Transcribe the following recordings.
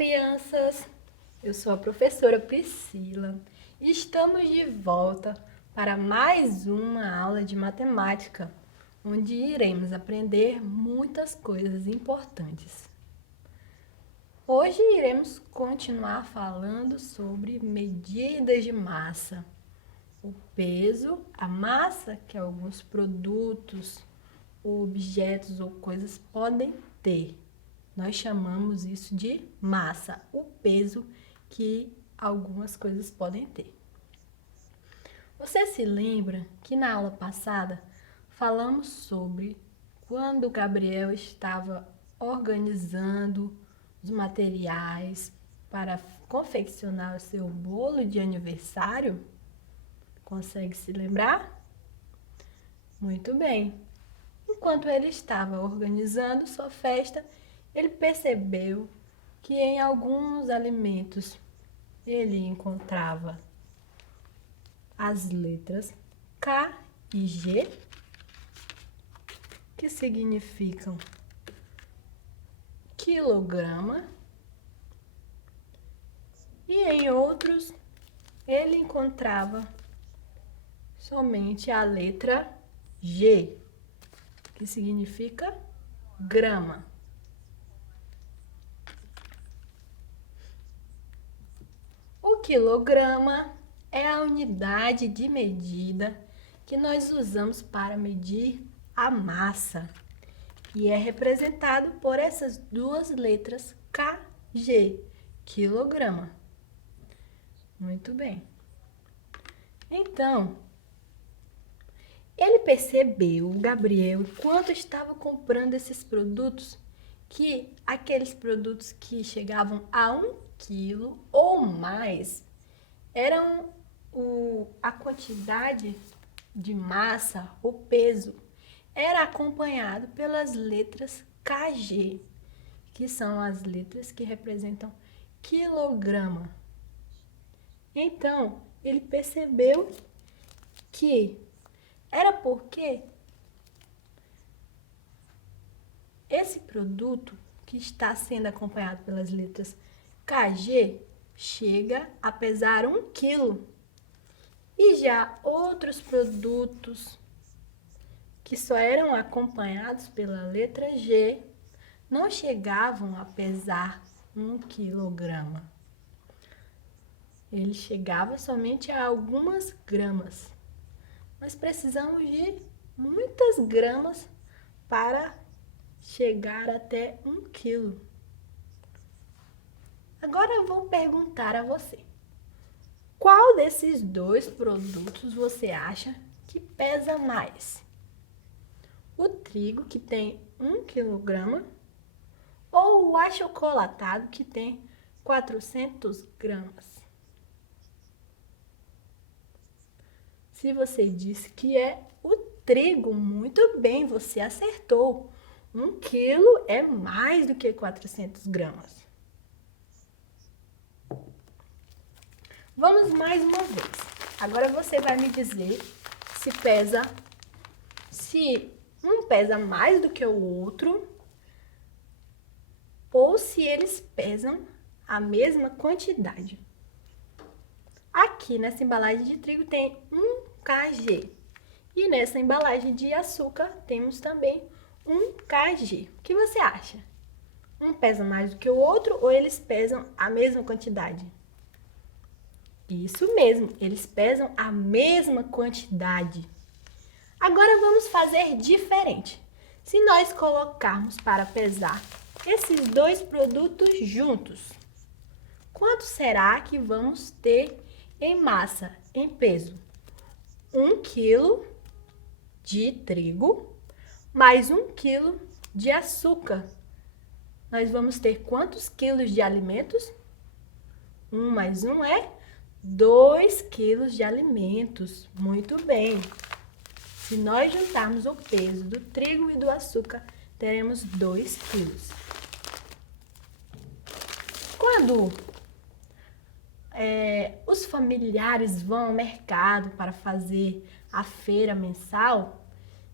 crianças! Eu sou a professora Priscila e estamos de volta para mais uma aula de matemática, onde iremos aprender muitas coisas importantes. Hoje iremos continuar falando sobre medidas de massa, o peso, a massa que alguns produtos, objetos ou coisas podem ter. Nós chamamos isso de massa, o peso que algumas coisas podem ter. Você se lembra que na aula passada falamos sobre quando o Gabriel estava organizando os materiais para confeccionar o seu bolo de aniversário? Consegue se lembrar? Muito bem. Enquanto ele estava organizando sua festa, ele percebeu que em alguns alimentos ele encontrava as letras K e G, que significam quilograma, e em outros ele encontrava somente a letra G, que significa grama. O quilograma é a unidade de medida que nós usamos para medir a massa e é representado por essas duas letras kg, quilograma. Muito bem. Então, ele percebeu, o Gabriel, enquanto estava comprando esses produtos, que aqueles produtos que chegavam a 1 quilo ou mais eram a quantidade de massa, o peso, era acompanhado pelas letras Kg, que são as letras que representam quilograma. Então, ele percebeu que era porque esse produto que está sendo acompanhado pelas letras Kg chega a pesar 1 quilo. E já outros produtos que só eram acompanhados pela letra G não chegavam a pesar 1 quilograma. Ele chegava somente a algumas gramas. Nós precisamos de muitas gramas para chegar até 1 quilo. Agora eu vou perguntar a você. Qual desses dois produtos você acha que pesa mais? O trigo, que tem 1 quilograma, ou o achocolatado, que tem 400 gramas? Se você disse que é o trigo, muito bem, você acertou. 1 quilo é mais do que 400 gramas. Vamos mais uma vez. Agora você vai me dizer se um pesa mais do que o outro, ou se eles pesam a mesma quantidade. Aqui nessa embalagem de trigo tem 1 kg. E nessa embalagem de açúcar temos também 1 kg. O que você acha? Um pesa mais do que o outro ou eles pesam a mesma quantidade? Isso mesmo, eles pesam a mesma quantidade. Agora vamos fazer diferente. Se nós colocarmos para pesar esses dois produtos juntos, quanto será que vamos ter em massa, em peso? 1 quilo de trigo mais 1 quilo de açúcar. Nós vamos ter quantos quilos de alimentos? 1 mais 1 é 2 quilos de alimentos. Muito bem. Se nós juntarmos o peso do trigo e do açúcar, teremos 2 quilos. Quando os familiares vão ao mercado para fazer a feira mensal,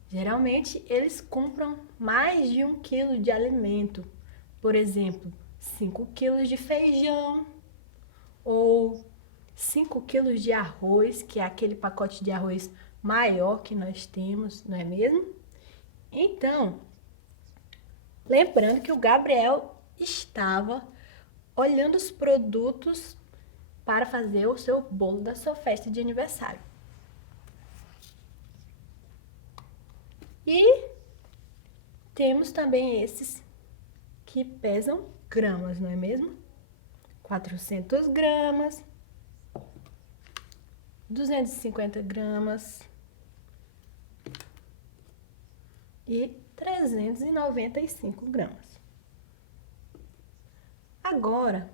geralmente eles compram mais de 1 quilo de alimento. Por exemplo, 5 quilos de feijão ou 5 quilos de arroz, que é aquele pacote de arroz maior que nós temos, não é mesmo? Então, lembrando que o Gabriel estava olhando os produtos para fazer o seu bolo da sua festa de aniversário. E temos também esses que pesam gramas, não é mesmo? 400 gramas, 250 gramas e 395 gramas. Agora,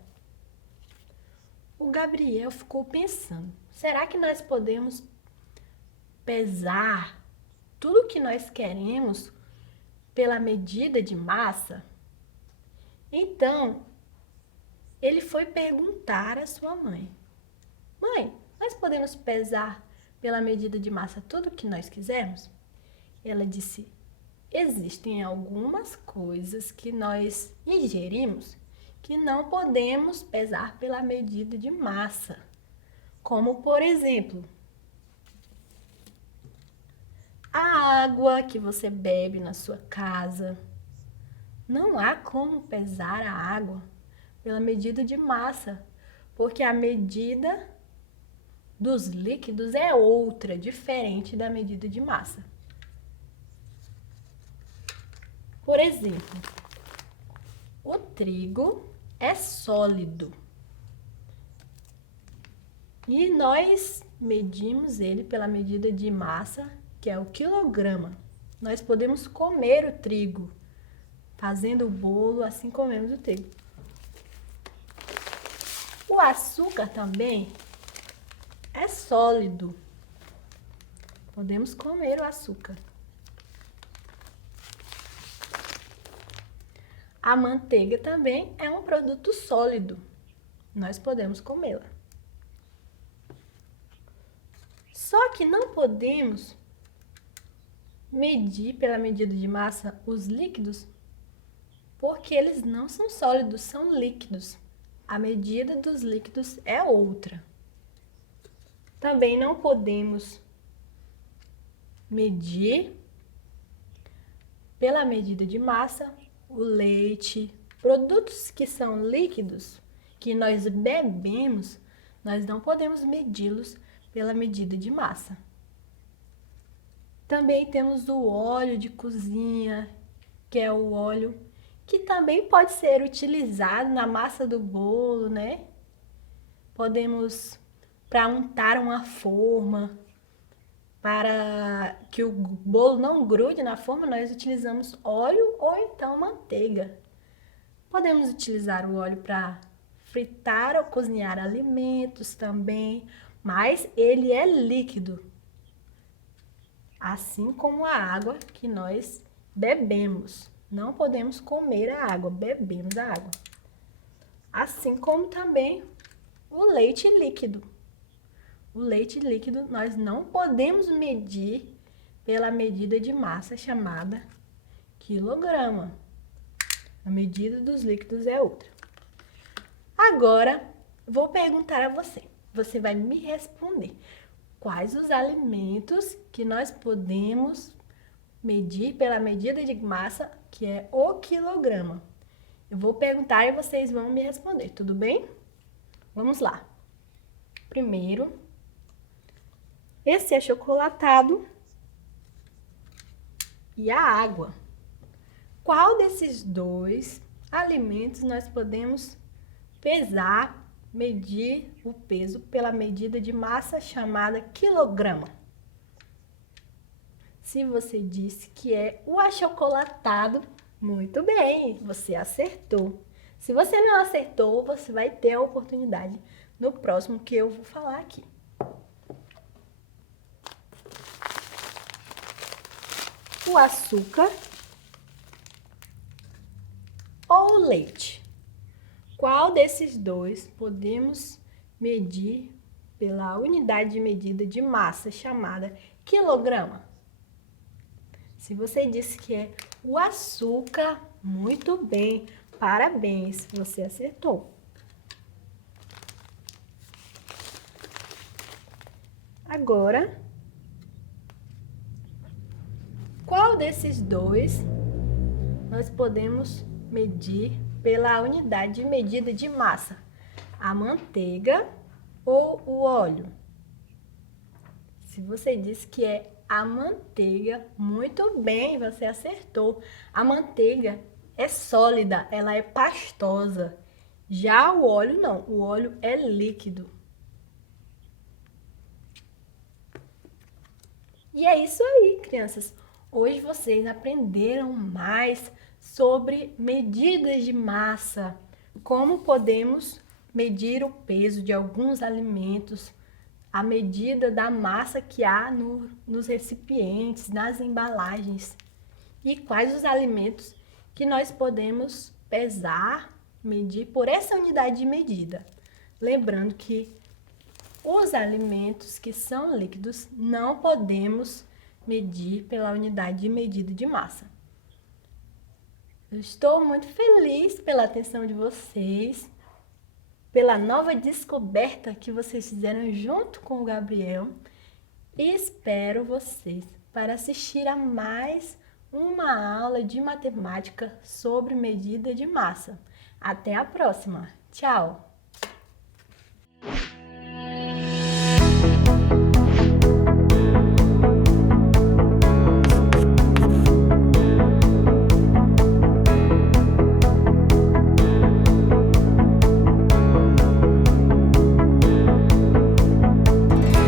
o Gabriel ficou pensando, será que nós podemos pesar tudo que nós queremos pela medida de massa? Então, ele foi perguntar à sua mãe: Mãe, nós podemos pesar pela medida de massa tudo que nós quisermos? Ela disse: existem algumas coisas que nós ingerimos que não podemos pesar pela medida de massa. Como, por exemplo, a água que você bebe na sua casa. Não há como pesar a água pela medida de massa, porque a medida dos líquidos é outra, diferente da medida de massa. Por exemplo, o trigo é sólido e nós medimos ele pela medida de massa, que é o quilograma. Nós podemos comer o trigo, fazendo o bolo, assim comemos o trigo. O açúcar também é sólido. Podemos comer o açúcar. A manteiga também é um produto sólido. Nós podemos comê-la. Só que não podemos medir pela medida de massa os líquidos, porque eles não são sólidos, são líquidos. A medida dos líquidos é outra. Também não podemos medir pela medida de massa o leite, produtos que são líquidos, que nós bebemos, nós não podemos medi-los pela medida de massa. Também temos o óleo de cozinha, que é o óleo que também pode ser utilizado na massa do bolo, né? Podemos para untar uma forma, para que o bolo não grude na forma, nós utilizamos óleo ou então manteiga. Podemos utilizar o óleo para fritar ou cozinhar alimentos também, mas ele é líquido, assim como a água que nós bebemos. Não podemos comer a água, bebemos a água. Assim como também o leite líquido. O leite líquido nós não podemos medir pela medida de massa chamada quilograma. A medida dos líquidos é outra. Agora, vou perguntar a você. Você vai me responder. Quais os alimentos que nós podemos medir pela medida de massa, que é o quilograma? Eu vou perguntar e vocês vão me responder, tudo bem? Vamos lá. Primeiro, esse é chocolatado e a água. Qual desses dois alimentos nós podemos pesar, medir o peso pela medida de massa chamada quilograma? Se você disse que é o achocolatado, muito bem, você acertou. Se você não acertou, você vai ter a oportunidade no próximo que eu vou falar aqui. O açúcar ou o leite? Qual desses dois podemos medir pela unidade de medida de massa chamada quilograma? Se você disse que é o açúcar, muito bem, Parabéns, você acertou. Agora, qual desses dois nós podemos medir pela unidade de medida de massa? A manteiga ou o óleo? Se você disse que é a manteiga, muito bem, você acertou. A manteiga é sólida, ela é pastosa. Já o óleo não, o óleo é líquido. E é isso aí, crianças. Hoje vocês aprenderam mais sobre medidas de massa, como podemos medir o peso de alguns alimentos, a medida da massa que há nos recipientes, nas embalagens e quais os alimentos que nós podemos pesar, medir por essa unidade de medida. Lembrando que os alimentos que são líquidos não podemos medir pela unidade de medida de massa. Eu estou muito feliz pela atenção de vocês, pela nova descoberta que vocês fizeram junto com o Gabriel e espero vocês para assistir a mais uma aula de matemática sobre medida de massa. Até a próxima. Tchau!